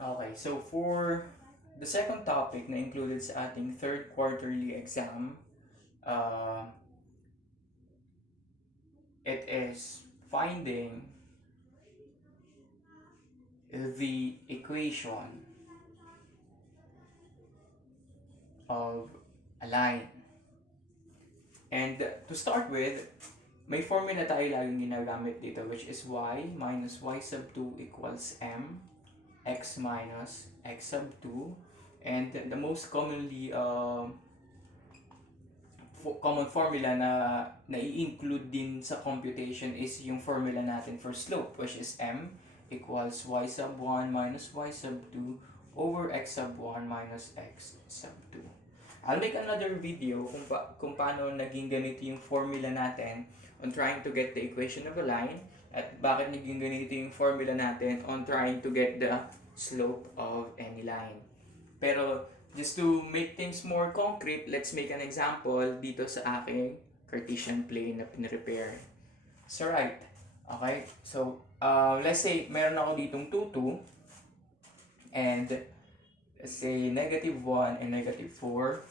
Okay, so for the second topic na included sa ating third quarterly exam, uh, it is finding the equation of a line. And to start with, may formula tayo laging ginagamit dito, which is y minus y sub 2 equals m x minus x sub 2. And the most common formula na nai-include din sa computation is yung formula natin for slope, which is m equals y sub 1 minus y sub 2 over x sub 1 minus x sub 2. I'll make another video kung paano naging ganito yung formula natin on trying to get the equation of a line, at bakit naging ganito yung formula natin on trying to get the slope of any line. Pero just to make things more concrete, let's make an example dito sa aking Cartesian plane na pinrepair. So right, okay, so let's say meron ako ditong 2, 2, and let's say -1 and -4.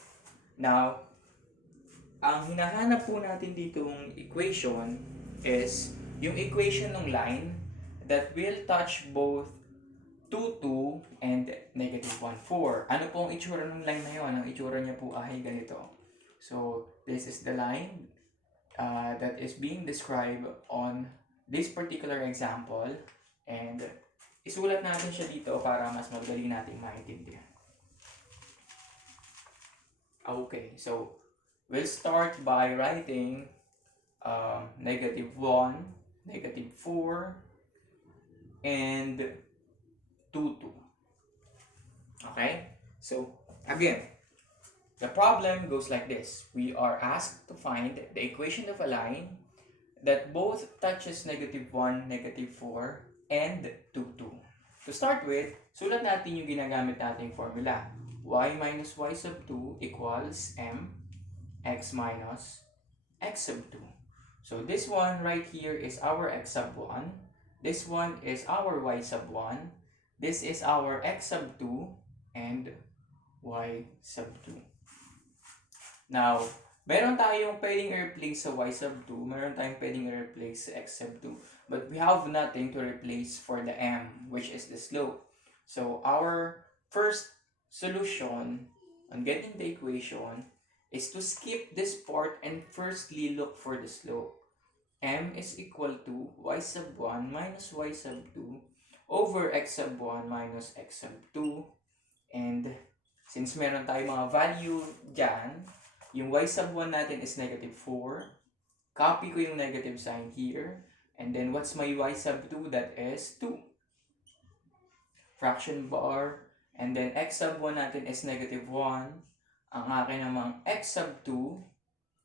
Now, ang hinahanap po natin ditong equation is yung equation ng line that will touch both 2, 2 and -1, 4. Ano po ang itsura ng line na yun? Ang itsura niya po ay ganito. So, this is the line that is being described on this particular example. And isulat natin siya dito para mas madali nating maintindihan. Okay, so we'll start by writing -1, -4, and 2, 2. Okay? So, again, the problem goes like this. We are asked to find the equation of a line that both touches -1, -4, and 2, 2. To start with, sulat natin yung ginagamit nating formula. Y minus y sub 2 equals m x minus x sub 2. So this one right here is our x sub 1. This one is our y sub 1. This is our x sub 2 and y sub 2. Now, meron tayong pwedeng i-replace sa y sub 2, meron tayong pwedeng i-replace sa x sub 2, but we have nothing to replace for the m, which is the slope. So our first solution on getting the equation is to skip this part and firstly look for the slope. M is equal to y sub 1 minus y sub 2 over x sub 1 minus x sub 2. And since meron tayong mga value dyan, yung y sub 1 natin is -4. Copy ko yung negative sign here. And then what's my y sub 2? That is 2. Fraction bar. And then x sub 1 natin is -1. Ang akin namang x sub 2,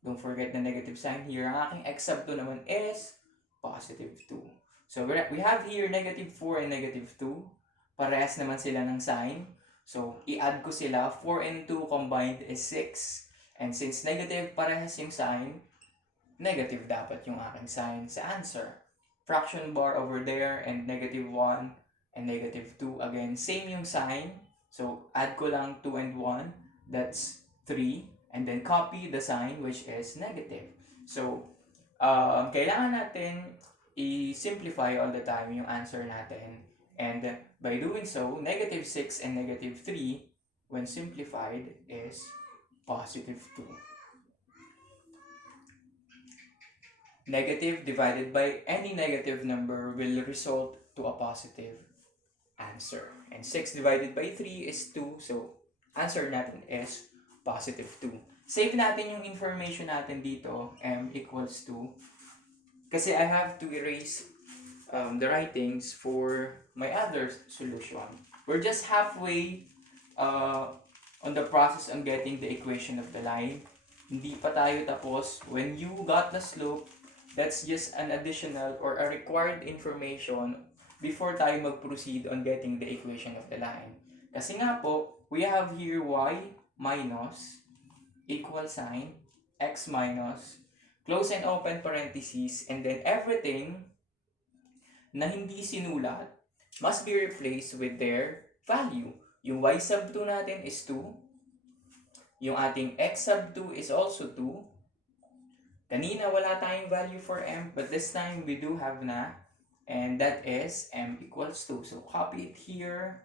don't forget the negative sign here. Ang aking x sub 2 naman is positive 2. So we have here -4 and -2. Parehas naman sila ng sign. So i-add ko sila. 4 and 2 combined is 6. And since negative parehas yung sign, negative dapat yung aking sign sa answer. Fraction bar over there and -1 and -2. Again, same yung sign. So add ko lang 2 and 1. That's 3. And then copy the sign, which is negative. So, kailangan natin i-simplify all the time yung answer natin. And by doing so, -6 and -3, when simplified, is positive 2. Negative divided by any negative number will result to a positive answer. And 6 divided by 3 is 2. So, answer natin is positive 2. Save natin yung information natin dito, m equals 2. Kasi I have to erase the writings for my other solution. We're just halfway on the process on getting the equation of the line. Hindi pa tayo tapos. When you got the slope, that's just an additional or a required information before tayo mag-proceed on getting the equation of the line. Kasi nga po, we have here y minus equal sign x minus close and open parentheses, and then everything na hindi sinulat must be replaced with their value. Yung y sub 2 natin is 2. Yung ating x sub 2 is also 2. Kanina wala tayong value for m, but this time we do have na. And that is m equals 2. So copy it here.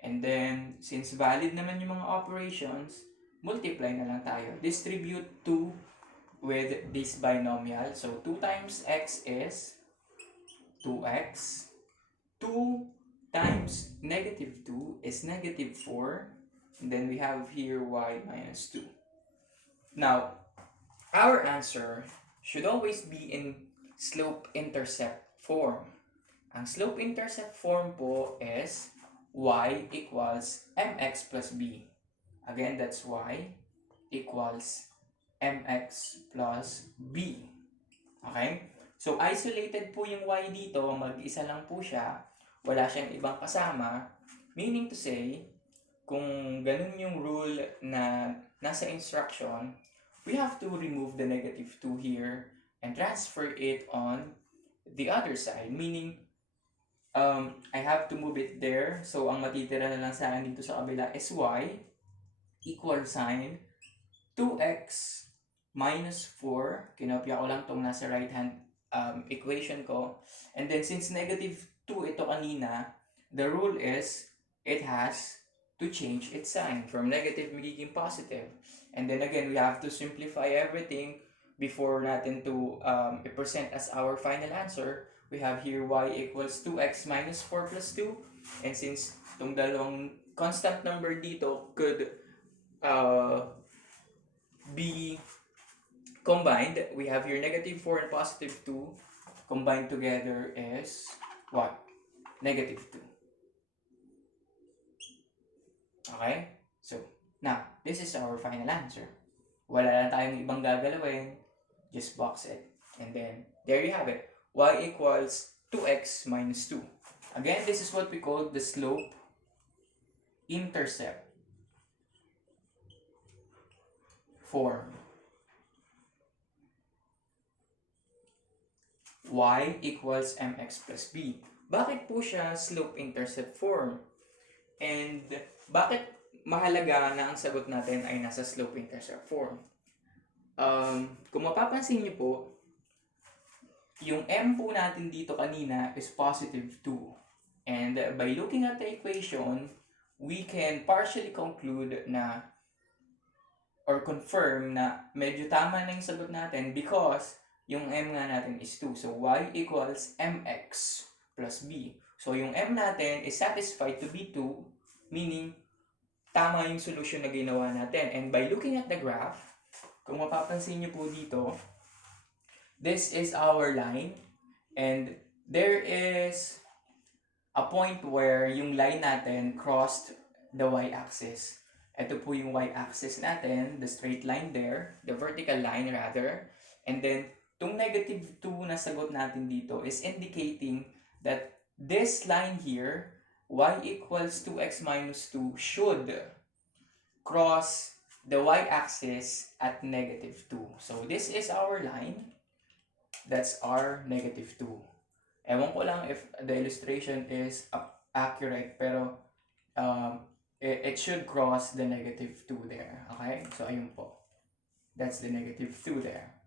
And then, since valid naman yung mga operations, multiply na lang tayo. Distribute 2 with this binomial. So 2 times x is 2x. 2 times negative 2 is negative 4. And then we have here y minus 2. Now, our answer should always be in slope-intercept form. Ang slope-intercept form po is y equals mx plus b. Again, that's y equals mx plus b. Okay? So, isolated po yung y dito. Mag-isa lang po siya. Wala siyang ibang kasama. Meaning to say, kung ganun yung rule na nasa instruction, we have to remove the negative 2 here and transfer it on the other side. Meaning, I have to move it there. So, ang matitira na lang sa akin dito sa kabila is y equal sign 2x minus 4. Kinopya ko lang itong nasa right hand equation ko. And then, since negative 2 ito kanina, the rule is it has to change its sign from negative magiging positive. And then again, we have to simplify everything before natin to i-present as our final answer. We have here y equals 2x minus 4 plus 2. And since itong dalawang constant number dito could be combined, we have here negative 4 and positive 2 combined together is what? Negative 2. Okay? So, now, this is our final answer. Wala lang tayong ibang gagalawin. Just box it. And then, there you have it. Y equals 2x minus 2. Again, this is what we call the slope-intercept form. Y equals mx plus b. Bakit po siya slope-intercept form? And bakit mahalaga na ang sagot natin ay nasa slope-intercept form? Kung mapapansin niyo po, yung m po natin dito kanina is positive 2. And by looking at the equation, we can partially conclude na or confirm na medyo tama na yung sagot natin because yung m nga natin is 2. So, y equals mx plus b. So, yung m natin is satisfied to be 2, meaning tama yung solution na ginawa natin. And by looking at the graph, kung mapapansin niyo po dito, this is our line and there is a point where yung line natin crossed the y-axis. Ito po yung y-axis natin, the straight line there, the vertical line rather. And then, itong negative 2 na sagot natin dito is indicating that this line here, y equals 2x minus 2, should cross the y-axis at negative 2. So, this is our line. That's our negative 2. Ewan ko lang if the illustration is accurate, pero it should cross the negative 2 there. Okay? So, ayun po. That's the negative 2 there.